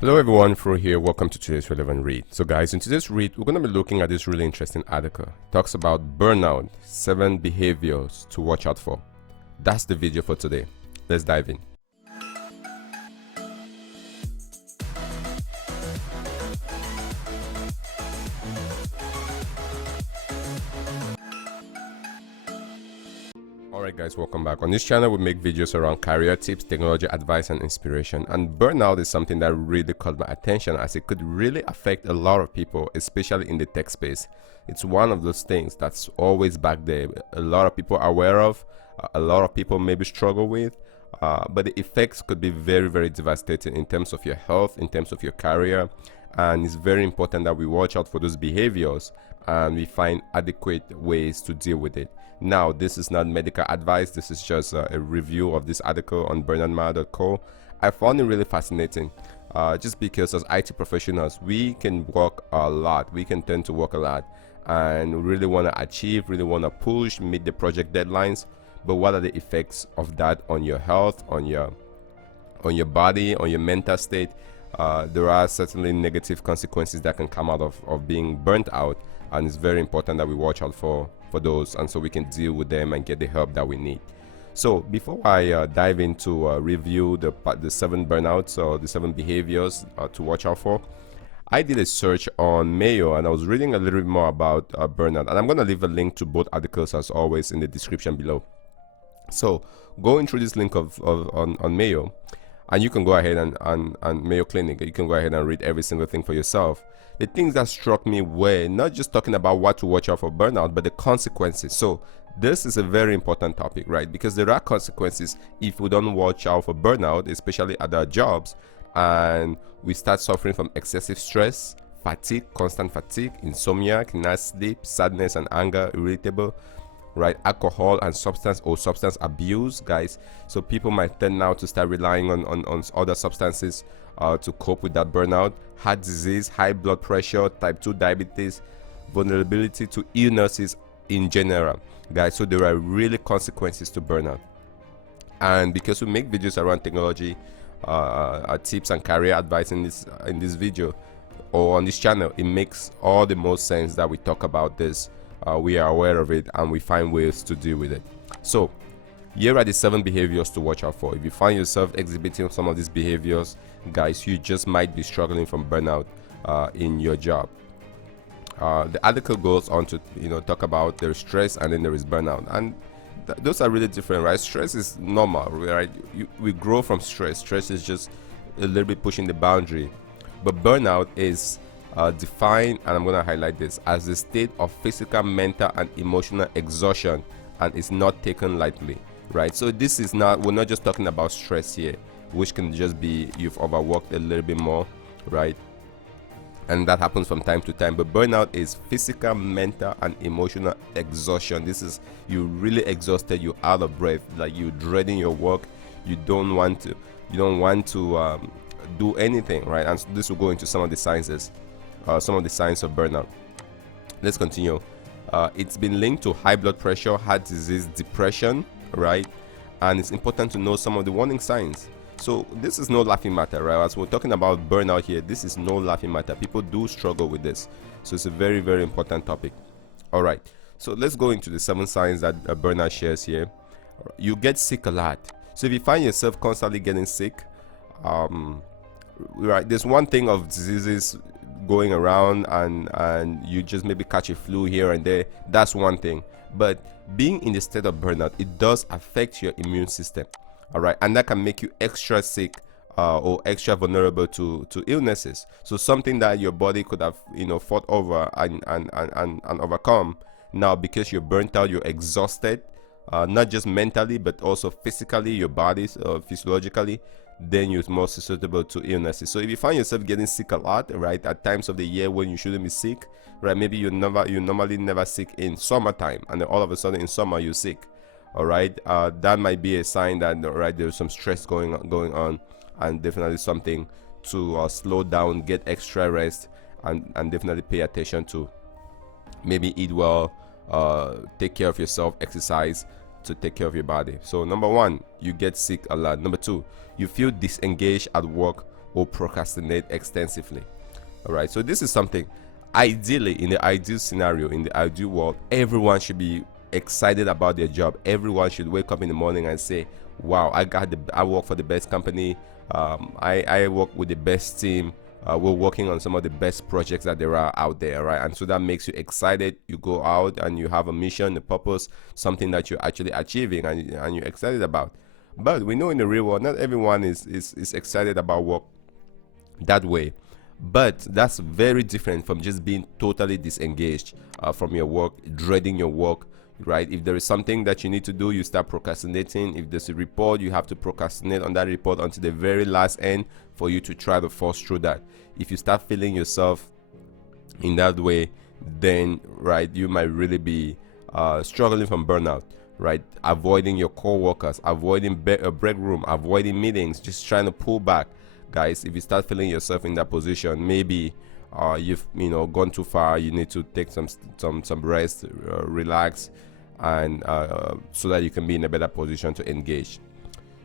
Hello everyone, Fru here. Welcome to today's relevant read. So guys, in today's read, we're going to be looking at this really interesting article. It talks about burnout, 7 behaviors to watch out for. That's the video for today. Let's dive in. Alright guys, welcome back. On this channel we make videos around career tips, technology advice and inspiration, and burnout is something that really caught my attention as it could really affect a lot of people, especially in the tech space. It's one of those things that's always back there. A lot of people are aware of, a lot of people maybe struggle with, but the effects could be very, very devastating in terms of your health, in terms of your career, and it's very important that we watch out for those behaviors and we find adequate ways to deal with it. Now, this is not medical advice. This is just a review of this article on burnout.co. I found it really fascinating just because as IT professionals, we can work a lot. We can tend to work a lot and really want to achieve, really want to push, meet the project deadlines. But what are the effects of that on your health, on your body, on your mental state? There are certainly negative consequences that can come out of being burnt out, and it's very important that we watch out for those, and so we can deal with them and get the help that we need. So before I dive into review the 7 burnouts or the 7 behaviors to watch out for, I did a search on Mayo and I was reading a little bit more about burnout, and I'm going to leave a link to both articles as always in the description below. So going through this link on Mayo, and you can go ahead and Mayo Clinic, you can go ahead and read every single thing for yourself. The things that struck me were not just talking about what to watch out for burnout, but the consequences. So this is a very important topic, right? Because there are consequences if we don't watch out for burnout, especially at our jobs, and we start suffering from excessive stress, fatigue, constant fatigue, insomnia, cannot sleep, sadness and anger, irritable, right? Alcohol and substance abuse, guys. So people might tend now to start relying on other substances to cope with that burnout. Heart disease, high blood pressure, type 2 diabetes, vulnerability to illnesses in general, guys. So there are really consequences to burnout, and because we make videos around technology tips and career advice in this video or on this channel, it makes all the most sense that we talk about this. We are aware of it and we find ways to deal with it. So here are the 7 behaviors to watch out for. If you find yourself exhibiting some of these behaviors, guys, you just might be struggling from burnout in your job. The article goes on to talk about there's stress and then there is burnout, and those are really different, right? Stress is normal, right? We grow from stress. Stress is just a little bit pushing the boundary, but burnout is defined, and I'm going to highlight this, as a state of physical, mental and emotional exhaustion, and it's not taken lightly, right? So this is not, we're not just talking about stress here, which can just be you've overworked a little bit more, right? And that happens from time to time. But burnout is physical, mental and emotional exhaustion. This is you really exhausted, you're out of breath, like you're dreading your work, you don't want to do anything, right? And so this will go into some of the signs of burnout. Let's continue. It's been linked to high blood pressure, heart disease, depression, right? And it's important to know some of the warning signs. So this is no laughing matter, right? As we're talking about burnout here, this is no laughing matter. People do struggle with this, so it's a very, very important topic. All right, so let's go into the 7 signs that burnout shares here. You get sick a lot. So if you find yourself constantly getting sick, right, there's one thing of diseases going around and you just maybe catch a flu here and there, that's one thing. But being in the state of burnout, it does affect your immune system, all right, and that can make you extra sick or extra vulnerable to illnesses. So something that your body could have fought over and overcome, now because you're burnt out, you're exhausted, not just mentally but also physically, your body physiologically, then you're more susceptible to illnesses. So if you find yourself getting sick a lot, right, at times of the year when you shouldn't be sick, right, maybe you normally never sick in summertime, and then all of a sudden in summer you're sick, all right, that might be a sign that, right, there's some stress going on, and definitely something to slow down, get extra rest, and definitely pay attention to. Maybe eat well, take care of yourself, exercise to take care of your body. So number 1, you get sick a lot. Number 2, you feel disengaged at work or procrastinate extensively. All right, so this is something, ideally, in the ideal scenario, in the ideal world, everyone should be excited about their job. Everyone should wake up in the morning and say, wow, I work for the best company. I work with the best team. We're working on some of the best projects that there are out there, right? And so that makes you excited. You go out and you have a mission, a purpose, something that you're actually achieving and you're excited about. But we know in the real world, not everyone is excited about work that way. But that's very different from just being totally disengaged from your work, dreading your work, right? If there is something that you need to do, you start procrastinating. If there's a report, you have to procrastinate on that report until the very last end for you to try to force through that. If you start feeling yourself in that way, then, right, you might really be struggling from burnout, right? Avoiding your co-workers, avoiding a break room, avoiding meetings, just trying to pull back. Guys, if you start feeling yourself in that position, maybe you've gone too far. You need to take some rest, relax, and so that you can be in a better position to engage.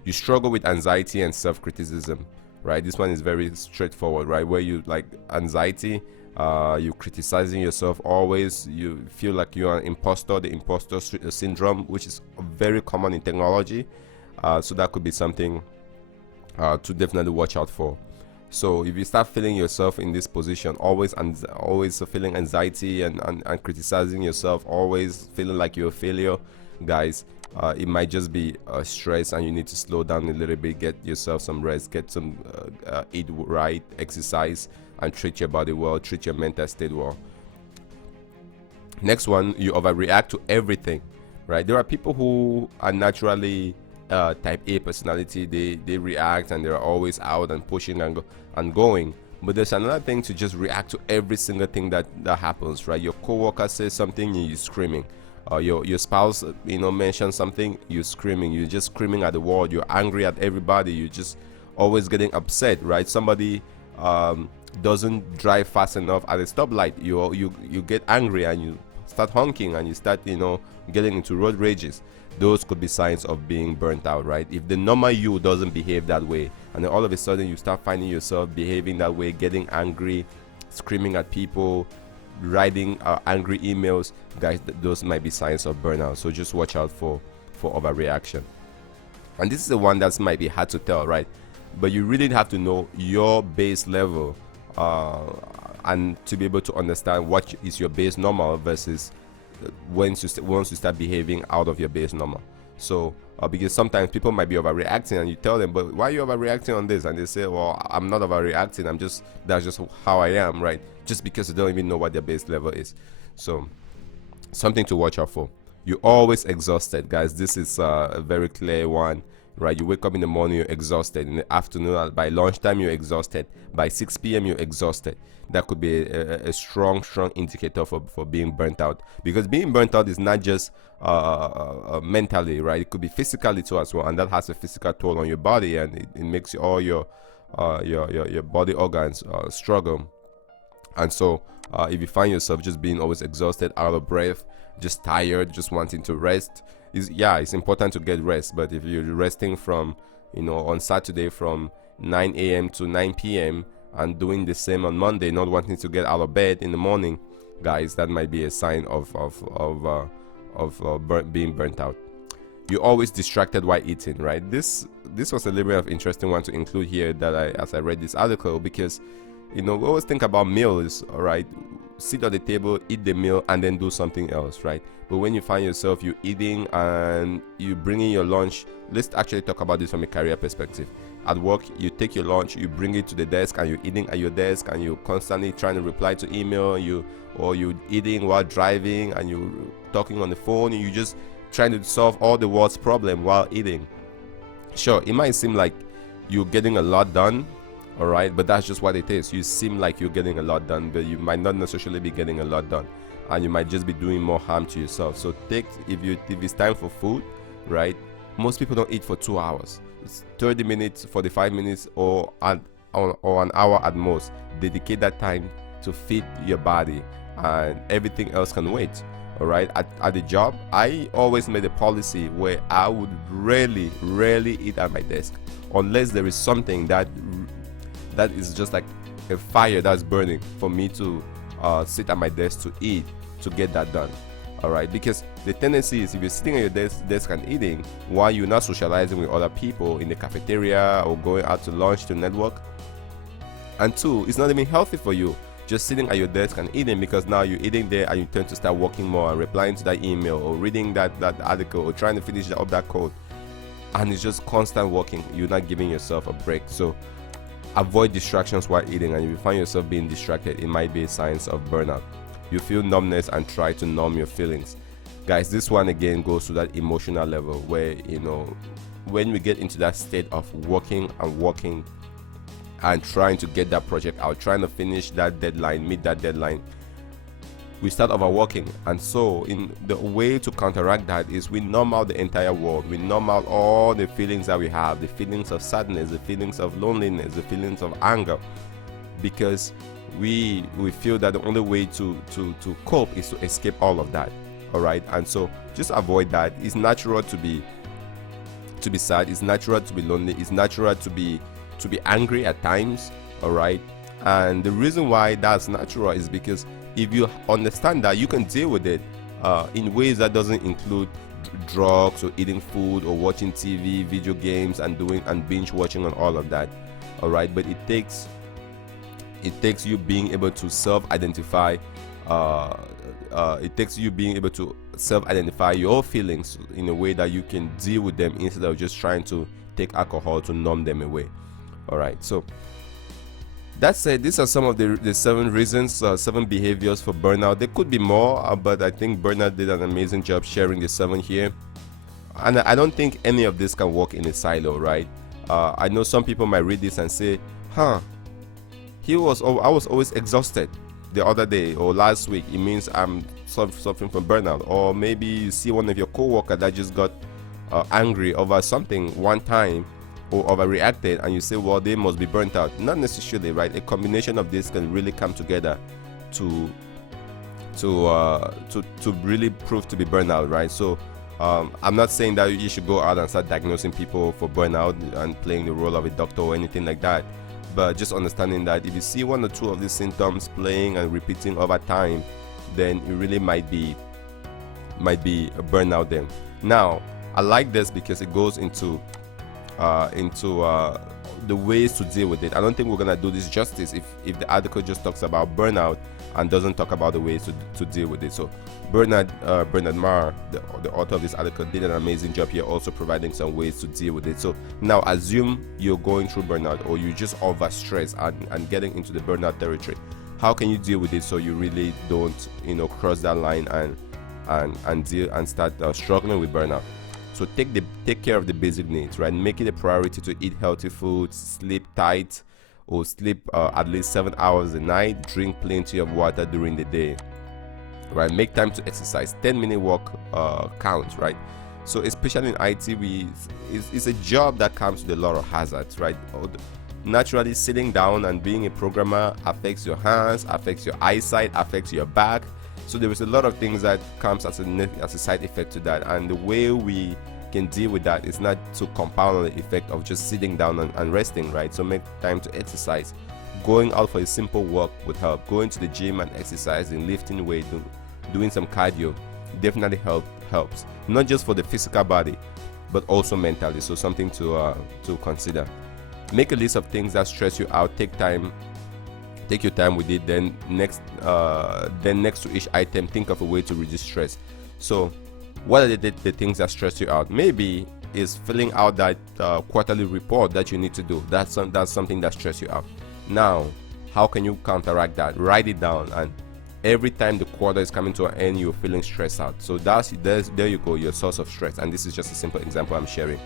You struggle with anxiety and self-criticism, right? This one is very straightforward, right? Where you like anxiety, you criticizing yourself always. You feel like you're an imposter, the imposter syndrome, which is very common in technology. So that could be something to definitely watch out for. So if you start feeling yourself in this position, always feeling anxiety and criticizing yourself, always feeling like you're a failure, guys, it might just be stress, and you need to slow down a little bit, get yourself some rest, get some eat right, exercise, and treat your body well, treat your mental state well. Next one, you overreact to everything, right? There are people who are naturally type A personality. They react and they're always out and pushing and going. But there's another thing to just react to every single thing that happens, right? Your coworker says something and you're screaming. Your spouse mentions something, you're screaming. You're just screaming at the world. You're angry at everybody. You're just always getting upset, right? Somebody doesn't drive fast enough at a stoplight, you get angry and you start honking and you start getting into road rages. Those could be signs of being burnt out, right? If the normal you doesn't behave that way, and then all of a sudden you start finding yourself behaving that way, getting angry, screaming at people, writing angry emails, guys, those might be signs of burnout. So just watch out for overreaction. And this is the one that might be hard to tell, right? But you really have to know your base level and to be able to understand what is your base normal versus once you start behaving out of your base normal. So because sometimes people might be overreacting and you tell them, but why are you overreacting on this? And they say, well, I'm not overreacting, that's just how I am, right? Just because they don't even know what their base level is. So something to watch out for. You're always exhausted, guys. This is a very clear one, right? You wake up in the morning, you're exhausted. In the afternoon, by lunchtime, you're exhausted. By 6 p.m., you're exhausted. That could be a strong indicator for being burnt out. Because being burnt out is not just mentally, right? It could be physically too as well, and that has a physical toll on your body, and it makes all your body organs struggle. And so if you find yourself just being always exhausted, out of breath, just tired, just wanting to rest, it's important to get rest. But if you're resting from on Saturday from 9 a.m. to 9 p.m. and doing the same on Monday, not wanting to get out of bed in the morning, guys, that might be a sign of being burnt out. You're always distracted while eating, right? This was a little bit of interesting one to include here as I read this article, because we always think about meals, all right? Sit at the table, eat the meal, and then do something else, right? But when you find yourself you eating and you bring in your lunch, let's actually talk about this from a career perspective. At work, you take your lunch, you bring it to the desk, and you're eating at your desk, and you're constantly trying to reply to email, or you're eating while driving, and you're talking on the phone, and you're just trying to solve all the world's problem while eating. Sure, it might seem like you're getting a lot done, all right, but that's just what it is. You seem like you're getting a lot done, but you might not necessarily be getting a lot done, and you might just be doing more harm to yourself. So if it's time for food, right? Most people don't eat for 2 hours. It's 30 minutes, 45 minutes, or an hour at most. Dedicate that time to feed your body, and everything else can wait. All right. At the job, I always made a policy where I would rarely eat at my desk, unless there is something that that is just like a fire that's burning for me to sit at my desk to eat, to get that done. All right, because the tendency is if you're sitting at your desk and eating while you're not socializing with other people in the cafeteria or going out to lunch to network, and two, it's not even healthy for you just sitting at your desk and eating, because now you're eating there and you tend to start working more and replying to that email or reading that article or trying to finish up that code, and it's just constant working. You're not giving yourself a break. So avoid distractions while eating, and if you find yourself being distracted, it might be a sign of burnout. You feel numbness and try to numb your feelings. Guys, this one again goes to that emotional level where, when we get into that state of working and trying to get that project out, trying to finish that deadline, meet that deadline, we start overworking. And so in the way to counteract that is we numb out the entire world. We numb out all the feelings that we have, the feelings of sadness, the feelings of loneliness, the feelings of anger, because we feel that the only way to cope is to escape all of that. All right, and so just avoid that. It's natural to be sad, it's natural to be lonely, it's natural to be angry at times. All right, and the reason why that's natural is because if you understand that, you can deal with it in ways that doesn't include drugs or eating food or watching TV, video games, and binge watching and all of that. All right, but it takes you being able to self-identify. It takes you being able to self-identify your feelings in a way that you can deal with them instead of just trying to take alcohol to numb them away. All right, so that said, these are some of the 7 reasons, 7 behaviors for burnout. There could be more, but I think Burnout did an amazing job sharing the 7 here. And I don't think any of this can work in a silo, right? I know some people might read this and say, I was always exhausted the other day or last week. It means I'm suffering from burnout. Or maybe you see one of your co-workers that just got angry over something one time or overreacted, and you say, well, they must be burnt out. Not necessarily, right? A combination of this can really come together to really prove to be burnout, right? So I'm not saying that you should go out and start diagnosing people for burnout and playing the role of a doctor or anything like that, but just understanding that if you see 1 or 2 of these symptoms playing and repeating over time, then it really might be a burnout then. Now, I like this because it goes into the ways to deal with it. I don't think we're gonna do this justice if the article just talks about burnout and doesn't talk about the ways to deal with it. So Bernard Marr, the author of this article, did an amazing job here, also providing some ways to deal with it. So now assume you're going through burnout or you just overstressed and getting into the burnout territory. How can you deal with it so you really don't cross that line and deal and start struggling with burnout? So take care of the basic needs, right? Make it a priority to eat healthy food, sleep tight, or sleep at least 7 hours a night. Drink plenty of water during the day, right? Make time to exercise. 10-minute walk counts, right? So especially in IT, it's a job that comes with a lot of hazards, right? Naturally, sitting down and being a programmer affects your hands, affects your eyesight, affects your back. So there is a lot of things that comes as a side effect to that, and the way we can deal with that is not to compound the effect of just sitting down and resting, right? So make time to exercise. Going out for a simple walk would help. Going to the gym and exercising, lifting weight, doing some cardio definitely helps. Not just for the physical body, but also mentally. So something to consider. Make a list of things that stress you out. Take your time with it. Then next to each item, think of a way to reduce stress. So what are the things that stress you out? Maybe is filling out that quarterly report that you need to do. That's something that stresses you out. Now, how can you counteract that? Write it down, and every time the quarter is coming to an end, you're feeling stressed out. So there you go, your source of stress. And this is just a simple example I'm sharing.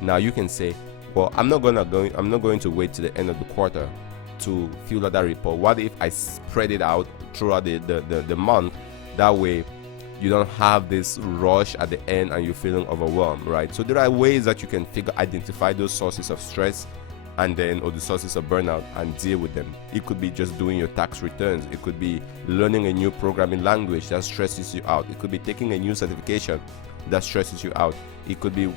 Now you can say, well, I'm not going to wait to the end of the quarter to fill out that report. What if I spread it out throughout the month? That way you don't have this rush at the end and you're feeling overwhelmed, right? So there are ways that you can identify those sources of stress or the sources of burnout and deal with them. It could be just doing your tax returns. It could be learning a new programming language that stresses you out. It could be taking a new certification that stresses you out. It could be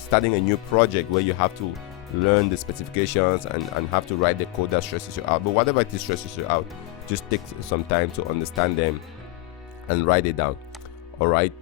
starting a new project where you have to learn the specifications and have to write the code that stresses you out. But whatever it is stresses you out, just take some time to understand them and write it down. All right.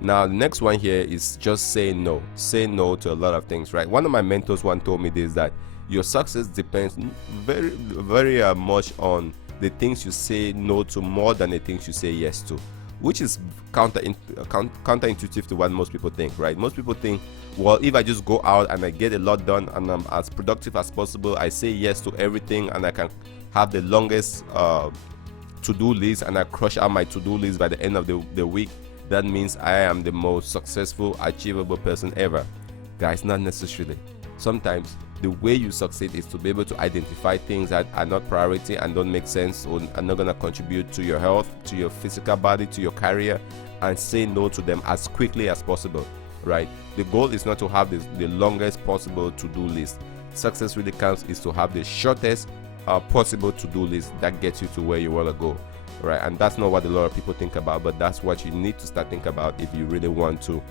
Now the next one here is just say no. Say no to a lot of things, right? One of my mentors once told me this, that your success depends very much on the things you say no to more than the things you say yes to, which is counterintuitive to what most people think, right? Most people think, well, if I just go out and I get a lot done and I'm as productive as possible, I say yes to everything, and I can have the longest to-do list, and I crush out my to-do list by the end of the week, that means I am the most successful, achievable person ever. Guys, not necessarily. Sometimes the way you succeed is to be able to identify things that are not priority and don't make sense or are not going to contribute to your health, to your physical body, to your career, and say no to them as quickly as possible, right? The goal is not to have the longest possible to-do list. Success really counts is to have the shortest possible to-do list that gets you to where you want to go, right? And that's not what a lot of people think about, but that's what you need to start thinking about if you really want to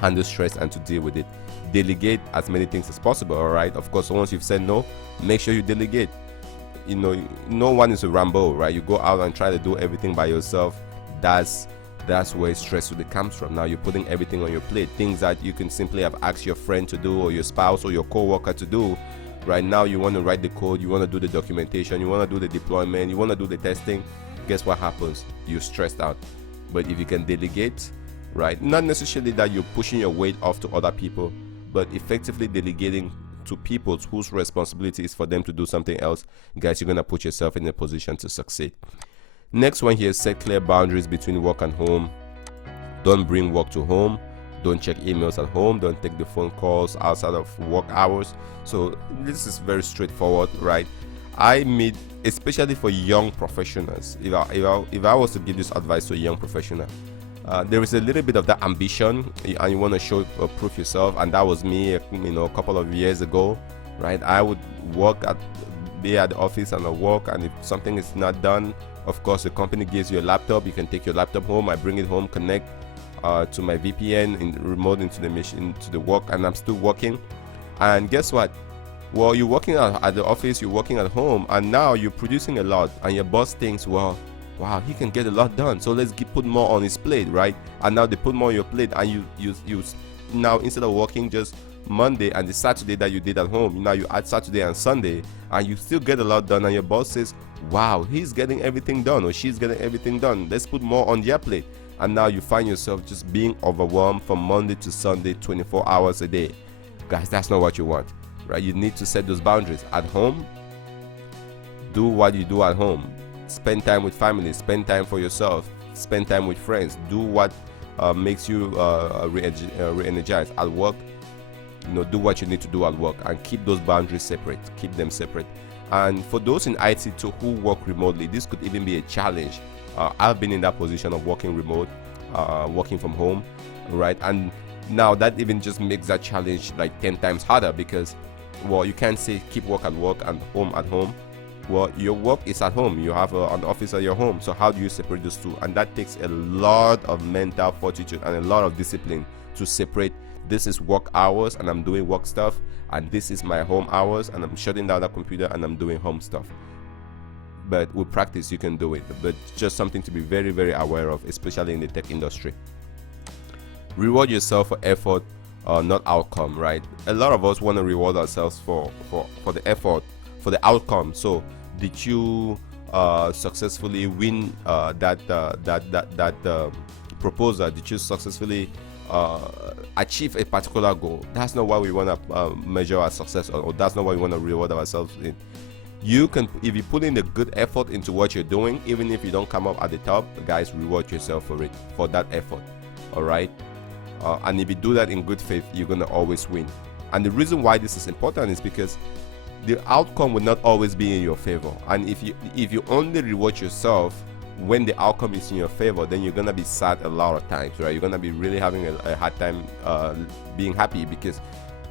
handle stress and to deal with it. Delegate as many things as possible. All right, of course, once you've said no, make sure you delegate. You know, no one is a Rambo, right? You go out and try to do everything by yourself. That's where stress really comes from. Now you're putting everything on your plate, things that you can simply have asked your friend to do, or your spouse or your co-worker to do. Right now you want to write the code, you want to do the documentation, you want to do the deployment, you want to do the testing. Guess what happens? You're stressed out. But if you can delegate, right, not necessarily that you're pushing your weight off to other people, but effectively delegating to people whose responsibility is for them to do something else, guys, you're going to put yourself in a position to succeed. Next one here, set clear boundaries between work and home. Don't bring work to home. Don't check emails at home. Don't take the phone calls outside of work hours. So this is very straightforward, right? I meet, especially for young professionals, if I was to give this advice to a young professional, there is a little bit of that ambition and you want to show proof yourself, and that was me, a couple of years ago, right? I would be at the office and I work, and if something is not done, of course the company gives you a laptop. You can take your laptop home. I bring it home, connect to my VPN remote into the machine, to the work, and I'm still working. And guess what? Well, you're working at the office, you're working at home, and now you're producing a lot, and your boss thinks, well, wow, he can get a lot done, so let's put more on his plate, right? And now they put more on your plate, and you now, instead of working just Monday and the Saturday that you did at home, now you add Saturday and Sunday, and you still get a lot done, and your boss says, wow, he's getting everything done, or she's getting everything done, let's put more on their plate. And now you find yourself just being overwhelmed from Monday to Sunday, 24 hours a day. Guys, that's not what you want, right? You need to set those boundaries. At home, do what you do at home. Spend time with family, spend time for yourself, spend time with friends, do what makes you re-energized. At work, do what you need to do at work, and keep those boundaries separate, keep them separate. And for those in IT too who work remotely, this could even be a challenge. I've been in that position of working remote, working from home, right? And now that even just makes that challenge like 10 times harder, because, well, you can't say keep work at work and home at home. Well, your work is at home, you have an office at your home, so how do you separate those two? And that takes a lot of mental fortitude and a lot of discipline to separate. This is work hours and I'm doing work stuff, and this is my home hours and I'm shutting down that computer and I'm doing home stuff. But with practice you can do it, but just something to be very, very aware of, especially in the tech industry. Reward yourself for effort, not outcome, right? A lot of us want to reward ourselves for the effort, for the outcome. So did you successfully win that proposal? Did you successfully achieve a particular goal? That's not what we want to measure our success on, or that's not what we want to reward ourselves in. You can, if you put in the good effort into what you're doing, even if you don't come up at the top, guys, reward yourself for it, for that effort. All right. And if you do that in good faith, you're going to always win. And the reason why this is important is because the outcome will not always be in your favor. And if you only reward yourself when the outcome is in your favor, then you're going to be sad a lot of times, right? You're going to be really having a hard time being happy, because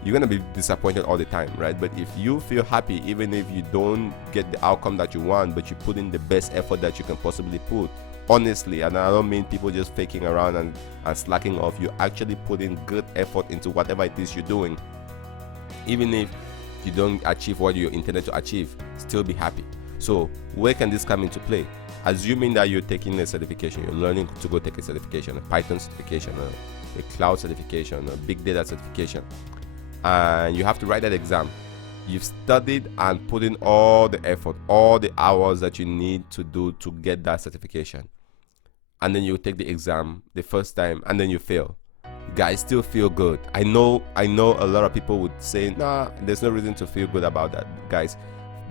you're going to be disappointed all the time, right? But if you feel happy, even if you don't get the outcome that you want, but you put in the best effort that you can possibly put, honestly, and I don't mean people just faking around and slacking off, you actually put in good effort into whatever it is you're doing, Even if you don't achieve what you intended to achieve, still be happy. So where can this come into play? Assuming that you're taking a certification, you're learning to go take a certification, a Python certification, a cloud certification, a big data certification, and you have to write that exam. You've studied and put in all the effort, all the hours that you need to do to get that certification, and then you take the exam the first time and then you fail. Guys, still feel good. I know a lot of people would say, nah, there's no reason to feel good about that. Guys,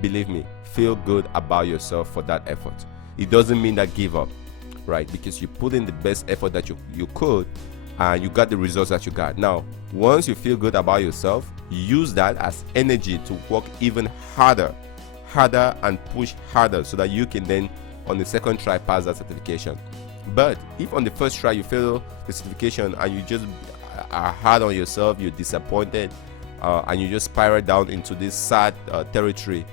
believe me, feel good about yourself for that effort. It doesn't mean that give up, right? Because you put in the best effort that you could, and you got the results that you got. Now, once you feel good about yourself, use that as energy to work even harder and push harder, so that you can then on the second try pass that certification. But if on the first try you fail the certification and you just are hard on yourself, you're disappointed, and you just spiral down into this sad territory,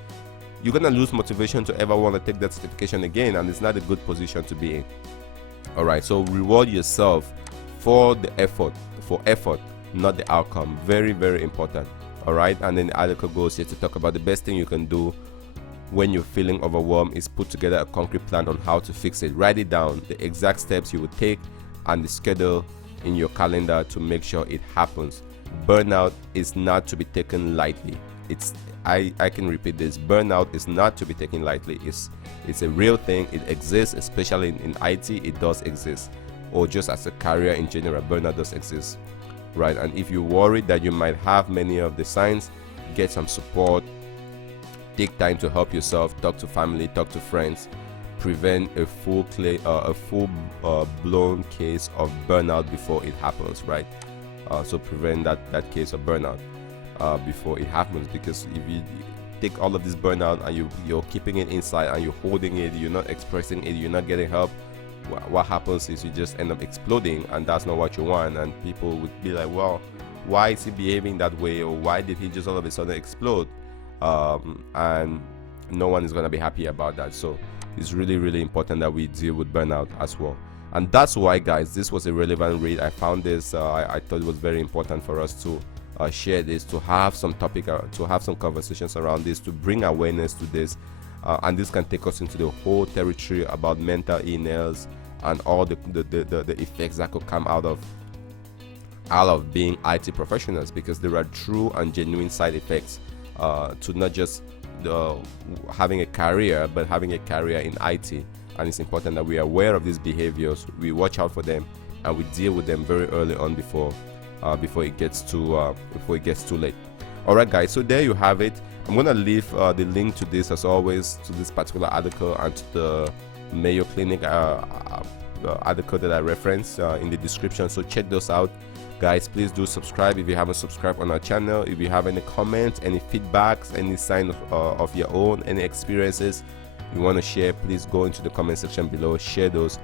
you're gonna lose motivation to ever want to take that certification again, and it's not a good position to be in. All right, so reward yourself for the effort, not the outcome. Very, very important. All right, and then the article goes here to talk about the best thing you can do when you're feeling overwhelmed is put together a concrete plan on how to fix it. Write it down, the exact steps you would take, and the schedule in your calendar to make sure it happens. Burnout is not to be taken lightly. I can repeat this. Burnout is not to be taken lightly. It's a real thing. It exists, especially in IT. It does exist, or just as a career in general, burnout does exist, right? And if you're worried that you might have many of the signs, get some support. Take time to help yourself. Talk to family, talk to friends. Prevent a full-blown case of burnout before it happens, right? So prevent that case of burnout before it happens, because if you take all of this burnout and you're keeping it inside and you're holding it, you're not expressing it, you're not getting help, what happens is you just end up exploding, and that's not what you want. And people would be like, well, why is he behaving that way, or why did he just all of a sudden explode? And no one is going to be happy about that. So it's really, really important that we deal with burnout as well. And that's why, guys, this was a relevant read. I found this, I thought it was very important for us to share this, to have some topic, to have some conversations around this, to bring awareness to this, and this can take us into the whole territory about mental illness and all the effects that could come out of being IT professionals, because there are true and genuine side effects to not just having a career, but having a career in IT. And it's important that we are aware of these behaviors, we watch out for them, and we deal with them very early on before it gets too late. All right, guys, so there you have it. I'm gonna leave the link to this, as always, to this particular article and to the Mayo Clinic article that I referenced in the description. So check those out, guys. Please do subscribe if you haven't subscribed on our channel. If you have any comments, any feedbacks, any sign of your own, any experiences you want to share, please go into the comment section below, share those,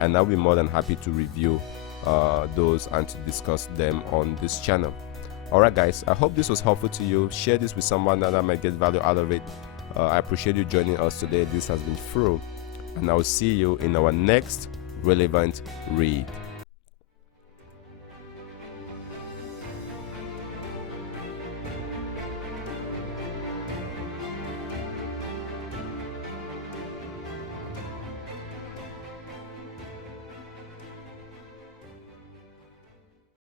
and I'll be more than happy to review those and to discuss them on this channel. All right, guys, I hope this was helpful to you. Share this with someone that might get value out of it. I appreciate you joining us today. This has been Fru, and I will see you in our next relevant read.